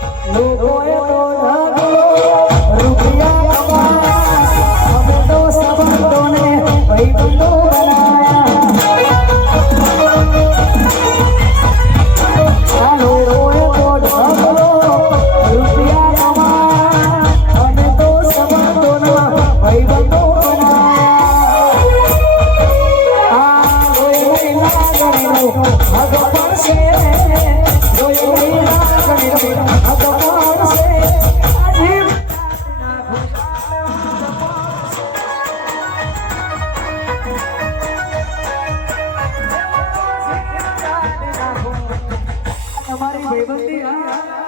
I got one share, do you need a Foi batear.